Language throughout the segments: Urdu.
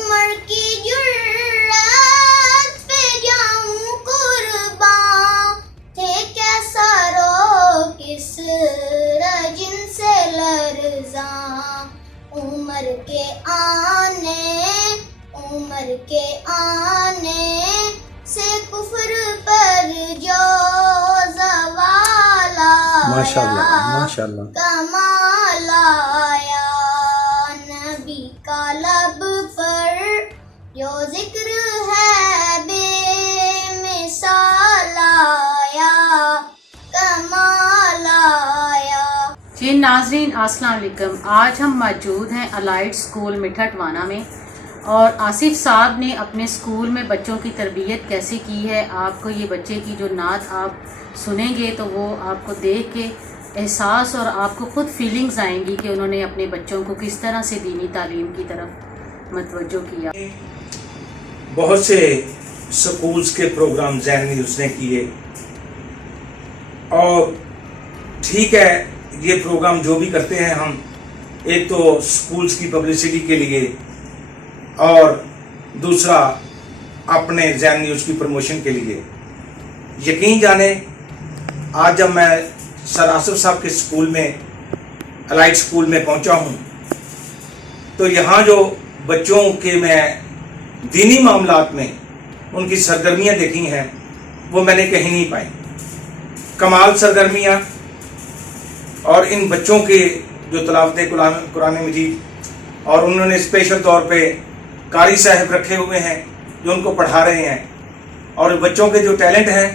عمر کی جرات پہ جاؤں قربان تھے کیسا رو کس رجن سے لرزاں عمر کے آنے سے کفر پر جو زوال ماشاءاللہ ماشاءاللہ کمال آیا نبی کا لب پر جو ذکر ہے بے مثال آیا کمال آیا. جی ناظرین السلام علیکم. آج ہم موجود ہیں الائٹ اسکول میٹھا ٹوانا میں اور آصف صاحب نے اپنے اسکول میں بچوں کی تربیت کیسے کی ہے. آپ کو یہ بچے کی جو نعت آپ سنیں گے تو وہ آپ کو دیکھ کے احساس اور آپ کو خود فیلنگز آئیں گی کہ انہوں نے اپنے بچوں کو کس طرح سے دینی تعلیم کی طرف متوجہ کیا. بہت سے سکولز کے پروگرام ذہنی اس نے کیے اور ٹھیک ہے یہ پروگرام جو بھی کرتے ہیں ہم ایک تو سکولز کی پبلسٹی کے لیے اور دوسرا اپنے ذہن نیوز کی پروموشن کے لیے. یقین جانے آج جب میں سر آصف صاحب کے اسکول میں الائٹ اسکول میں پہنچا ہوں تو یہاں جو بچوں کے میں دینی معاملات میں ان کی سرگرمیاں دیکھی ہیں وہ میں نے کہیں نہیں پائی. کمال سرگرمیاں اور ان بچوں کے جو تلاوت قرآن مجید اور انہوں نے اسپیشل طور پہ قاری صاحب رکھے ہوئے ہیں جو ان کو پڑھا رہے ہیں اور بچوں کے جو ٹیلنٹ ہیں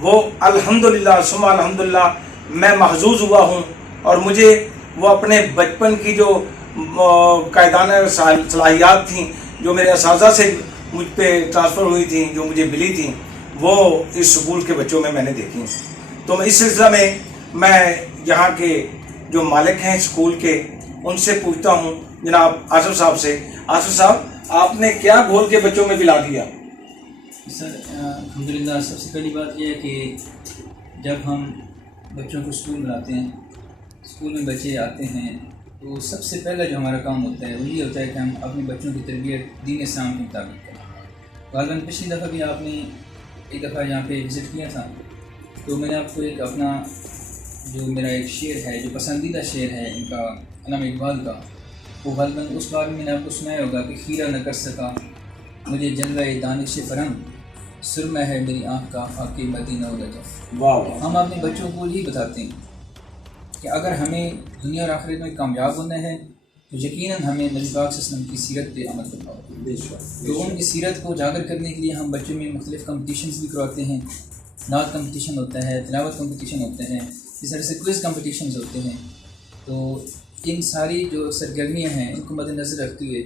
وہ الحمدللہ ثم الحمدللہ میں محظوظ ہوا ہوں. اور مجھے وہ اپنے بچپن کی جو قائدانہ صلاحیات تھیں جو میرے اساتذہ سے مجھ پہ ٹرانسفر ہوئی تھیں جو مجھے ملی تھیں وہ اس اسکول کے بچوں میں نے دیکھی ہیں. تو اس سلسلہ میں یہاں کے جو مالک ہیں اسکول کے ان سے پوچھتا ہوں جناب آصف صاحب سے. آصف صاحب آپ نے کیا گھول کے بچوں میں پلا دیا؟ سر الحمدللہ سب سے پہلی بات یہ ہے کہ جب ہم بچوں کو اسکول بلاتے ہیں اسکول میں بچے آتے ہیں تو سب سے پہلا جو ہمارا کام ہوتا ہے وہ یہ ہوتا ہے کہ ہم اپنے بچوں کی تربیت دین اسلام کے مطابق کریں. غالباً پچھلی دفعہ بھی آپ نے ایک دفعہ یہاں پہ وزٹ کیا تھا تو میں نے آپ کو ایک اپنا جو میرا ایک شعر ہے جو پسندیدہ شعر ہے ان کا علامہ اقبال کا وہ غالباً اس بار میں نے آپ کو سنایا ہوگا کہ خیرہ نہ کر سکا مجھے جلوہ دانش فرم سرمہ ہے میری آنکھ کا خاک مدینہ و رجف. ہم اپنے بچوں کو یہی بتاتے ہیں کہ اگر ہمیں دنیا اور آخرت میں کامیاب ہونا ہے تو یقیناً ہمیں نبی پاک صلی اللہ علیہ وسلم کی سیرت پہ عمل کرنا ہوگا. تو ان کی سیرت کو اجاگر کرنے کے لیے ہم بچوں میں مختلف کمپٹیشنز بھی کرواتے ہیں. نعت کمپٹیشن ہوتا ہے, تلاوت کمپٹیشن ہوتے ہیں, اس طرح سے کوئز کمپٹیشنز ہوتے ہیں. تو ان ساری جو سرگرمیاں ہیں ان کو مد نظر رکھتے ہوئے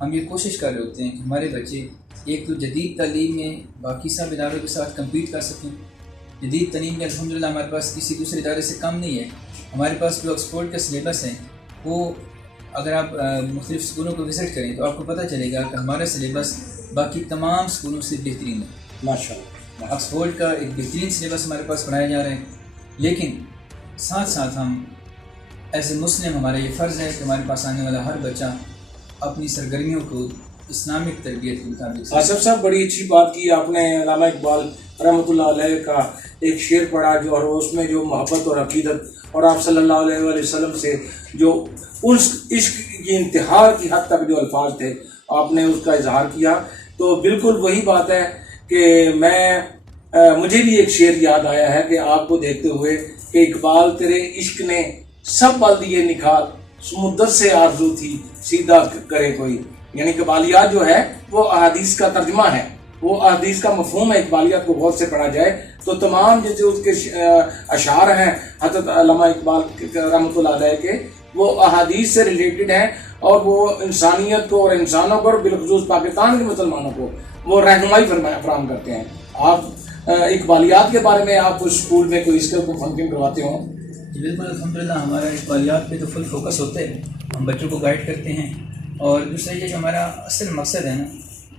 ہم یہ کوشش کر رہے ہوتے ہیں کہ ہمارے بچے ایک تو جدید تعلیم میں باقی سب اداروں کے ساتھ کمپیٹ کر سکیں. جدید تعلیم میں الحمدللہ ہمارے پاس کسی دوسرے ادارے سے کم نہیں ہے. ہمارے پاس جو آکسفورڈ کا سلیبس ہے وہ اگر آپ مختلف اسکولوں کو وزٹ کریں تو آپ کو پتہ چلے گا کہ ہمارا سلیبس باقی تمام اسکولوں سے بہترین ہے. ماشاءاللہ آکسفورڈ کا ایک بہترین سلیبس ہمارے پاس پڑھایا جا رہا ہے. لیکن ساتھ ساتھ ہم ایز اے مسلم ہمارا یہ فرض ہے کہ ہمارے پاس آنے والا ہر بچہ اپنی سرگرمیوں کو اسلامک تربیت کے مطابق. آصف صاحب بڑی اچھی بات کی آپ نے. علامہ اقبال رحمۃ اللہ علیہ کا ایک شعر پڑھا جو اور اس میں جو محبت اور عقیدت اور آپ صلی اللہ علیہ وآلہ وسلم سے جو اس عشق کی انتہا کی حد تک جو الفاظ تھے آپ نے اس کا اظہار کیا. تو بالکل وہی بات ہے کہ مجھے بھی ایک شعر یاد آیا ہے کہ آپ کو دیکھتے ہوئے کہ اقبال تیرے عشق نے سب پل دیے نکھار سمندر سے آرزو تھی سیدھا کرے کوئی. یعنی اقبالیات جو ہے وہ احادیث کا ترجمہ ہے, وہ احادیث کا مفہوم ہے. اقبالیات کو غور سے پڑھا جائے تو تمام جو اس کے اشعار ہیں حضرت علامہ اقبال رحمۃ اللہ علیہ کے وہ احادیث سے ریلیٹڈ ہیں اور وہ انسانیت کو اور انسانوں کو اور بالخصوص پاکستان کے مسلمانوں کو وہ رہنمائی فراہم کرتے ہیں. آپ اقبالیات کے بارے میں آپ اسکول میں کوئی اس کا فنکشن کرواتے ہوں؟ جی بالکل الحمدللہ ہمارا اقبالیات پہ تو فل فوکس ہوتا ہے. ہم بچوں کو گائیڈ کرتے ہیں اور دوسرا یہ جو ہمارا اصل مقصد ہے نا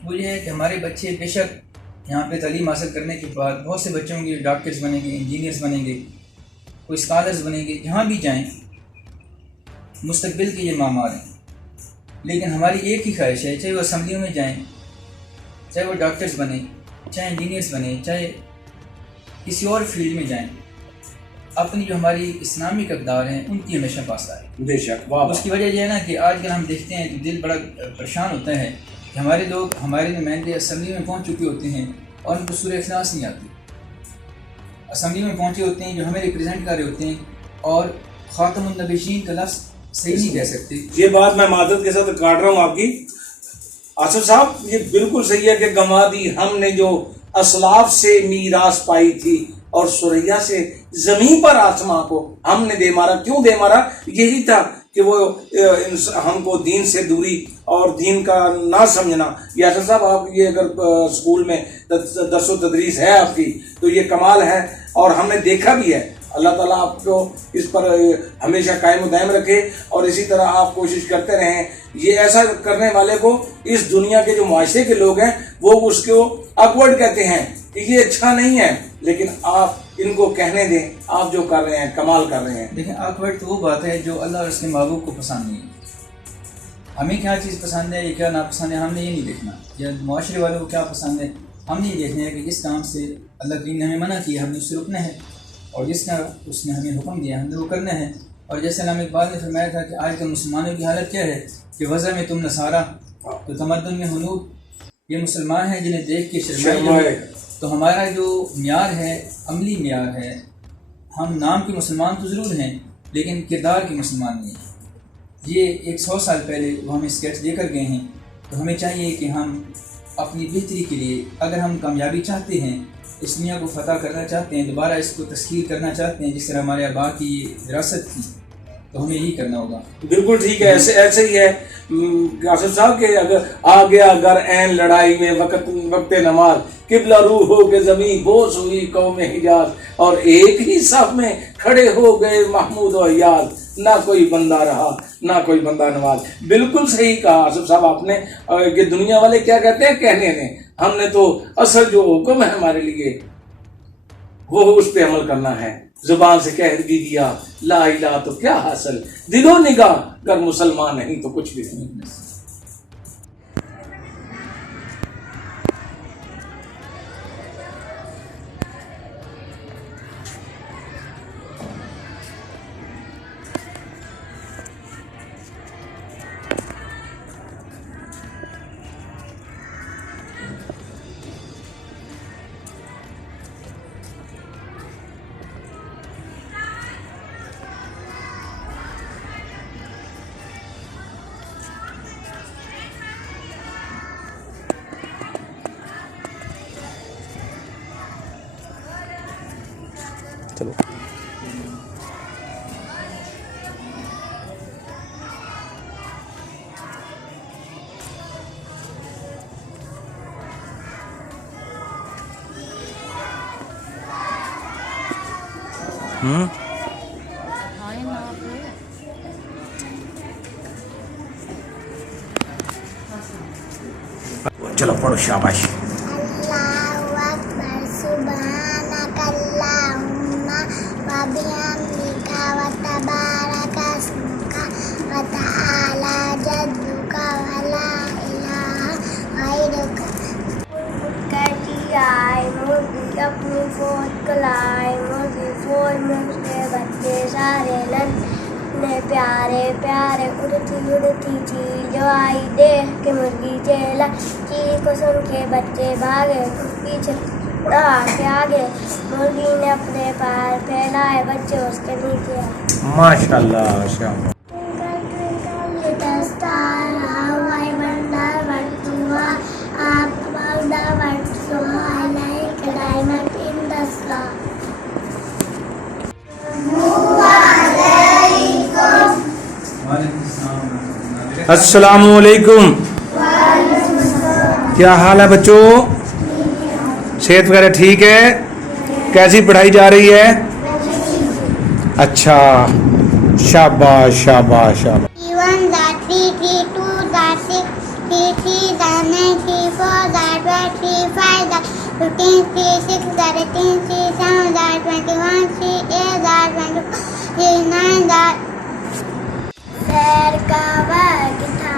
وہ یہ ہے کہ ہمارے بچے بے شک یہاں پہ تعلیم حاصل کرنے کے بعد بہت سے بچوں کے ڈاکٹرز بنیں گے, انجینئرز بنیں گے, کوئی اسکالرز بنیں گے. جہاں بھی جائیں مستقبل کے یہ معمار ہیں. لیکن ہماری ایک ہی خواہش ہے، چاہے وہ اسمبلیوں میں جائیں، چاہے وہ ڈاکٹرز بنیں، چاہے انجینئرز بنیں، چاہے کسی اور فیلڈ میں جائیں، اپنی جو ہماری اسلامک اقدار ہیں ان کی ہمیشہ پاس آئے. بے شک. واہ. اس کی وجہ یہ ہے نا کہ آج کل ہم دیکھتے ہیں تو دل بڑا پریشان ہوتا ہے کہ ہمارے لوگ، ہمارے نمائندے اسمبلی میں پہنچ چکے ہوتے ہیں اور ان کو سورہ اخلاص نہیں آتی. اسمبلی میں پہنچے ہوتے ہیں جو ہمیں ریپرزینٹ کر رہے ہوتے ہیں اور خاتم النبیین کا لفظ صحیح نہیں کہہ سکتے. یہ بات میں معذرت کے ساتھ کاٹ رہا ہوں آپ کی آصف صاحب، یہ بالکل صحیح ہے کہ گمادی ہم نے جو اسلاف سے میراث پائی تھی اور سریا سے زمین پر آسماں کو ہم نے دے مارا. کیوں دے مارا؟ یہی تھا کہ وہ ہم کو دین سے دوری اور دین کا نہ سمجھنا. یاسر صاحب، آپ یہ اگر اسکول میں درس و تدریس ہے آپ کی تو یہ کمال ہے اور ہم نے دیکھا بھی ہے. اللہ تعالیٰ آپ کو اس پر ہمیشہ قائم و دائم رکھے اور اسی طرح آپ کوشش کرتے رہیں. یہ ایسا کرنے والے کو اس دنیا کے جو معاشرے کے لوگ ہیں وہ اس کو آکورڈ کہتے ہیں کہ یہ اچھا نہیں ہے، لیکن آپ ان کو کہنے دیں آپ جو کر رہے ہیں کمال کر رہے ہیں. دیکھیں، آکورڈ تو وہ بات ہے جو اللہ اور اس کے محبوب کو پسند نہیں ہے. ہمیں کیا چیز پسند ہے یا کیا ناپسند ہے ہم نے یہ نہیں دیکھنا، یا معاشرے والوں کو کیا پسند ہے ہم نے یہ دیکھنا ہے کہ جس کام سے اللہ کریم نے ہمیں منع کیا ہم نے اس سے رکنا ہے، اور جس کا اس نے ہمیں حکم دیا ہم نے وہ کرنا ہے. اور جیسے علامہ اقبال نے فرمایا تھا کہ آج کل مسلمانوں کی حالت کیا ہے کہ وضع میں تم نصارہ تو تمدن میں حنوب. یہ مسلمان ہیں جنہیں دیکھ کے شرمائے. تو ہمارا جو معیار ہے عملی معیار ہے، ہم نام کے مسلمان تو ضرور ہیں لیکن کردار کے مسلمان نہیں ہیں. یہ 100 سال پہلے وہ ہمیں اسکیچ دے کر گئے ہیں. تو ہمیں چاہیے کہ ہم اپنی بہتری کے لیے، اگر ہم کامیابی چاہتے ہیں، اس دنیا کو فتح کرنا چاہتے ہیں، دوبارہ اس کو تسخیر کرنا چاہتے ہیں جس طرح ہمارے آبا کی وراثت تھی، تو ہمیں یہی کرنا ہوگا. بالکل ٹھیک ہے. ایسے ہی ہے آصف صاحب کہ اگر آ گیا اگر این لڑائی میں وقت نماز، قبلہ روح ہو کے زمین بوس ہوئی قوم حجاز، اور ایک ہی صف میں کھڑے ہو گئے محمود و ایاز، نہ کوئی بندہ رہا نہ کوئی بندہ نواز. بالکل صحیح کہا آصف صاحب آپ نے کہ دنیا والے کیا کہتے ہیں کہنے نے، ہم نے تو اصل جو حکم ہے ہمارے لیے وہ اس پہ عمل کرنا ہے. زبان سے کہہ بھی دیا لا الہ تو کیا حاصل، دل و نگاہ گر مسلمان نہیں تو کچھ بھی نہیں. چلو چلو پڑھو شاباش. Allahu Akbar, subhanakallahumma wa bihamdika wa tabaraka ismuka wa ta'ala jadduka wa la ilaha ghairuka. کہتی آئے مرغی اپنی فوج کلائے، مرغی فوج میں اس کے بچے سارے لڑنے پیارے پیارے. اڑتی اڑتی چیل جو آئی دیکھ کے مرغی چیلا، چیل کو سن کے بچے بھاگے، پیچھے اڑا کے آگے. مرغی نے اپنے پیر پھیلائے، بچے اس کے نیچے آئے. ماشاء اللہ شاباش. السلام علیکم. کیا حال ہے بچوں؟ صحت وغیرہ ٹھیک ہے؟ کیسی پڑھائی جا رہی ہے؟ اچھا، شاباش شاباش شاباش. 1 that 3 3 2 that 6 3 3 that 9 3 4 that 12 3 5 that 15 3 6 that 18 3 7 that 21 3 8 that 24 3 9 that. سیر کا وقت تھا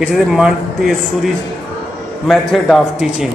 It is a Montessori method of teaching.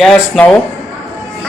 Yes, no.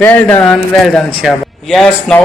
Well done, shabash. Yes, no.